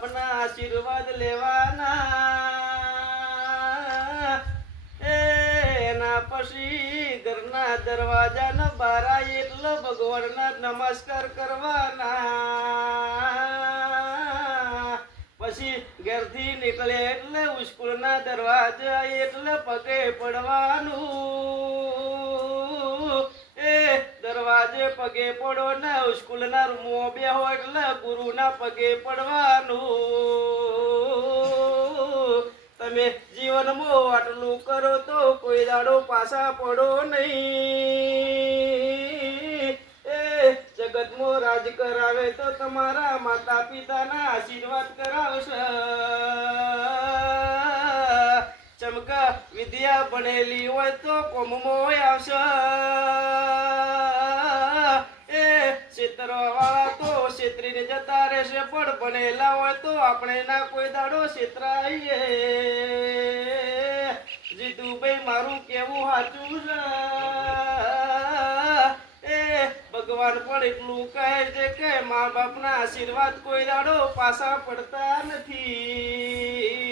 બાપના આશીર્વાદ લેવાના એના પછી ઘરના દરવાજાના બારા એટલે ભગવાનના નમસ્કાર કરવાના પછી ઘરથી નીકળે એટલે સ્કૂલના દરવાજા એટલે પગે પડવાનું દરવાજે પગે પડો ને સ્કૂલના રૂમો બે હોય એટલે ગુરુના પગે પડવાનું તમે જીવનમાં આટલું કરો તો કોઈ દાડો પાછા પડો નહીં જગતમાં રાજ કરાવે તો તમારા માતા પિતાના આશીર્વાદ કરાવશે ચમકા વિદ્યા ભણેલી હોય તો કોમમાં આવશે ક્ષેત્રવાળા તો ક્ષેત્રીને જતા રહેશે પણ ભણેલા હોય તો આપણે ના કોઈ દાડો ક્ષેત્રાઈએ જીતુભાઈ મારું કેવું સાચું છે ભગવાન પણ એટલું કહે છે કે મા બાપના આશીર્વાદ કોઈ દાડો પાછા પડતા નથી।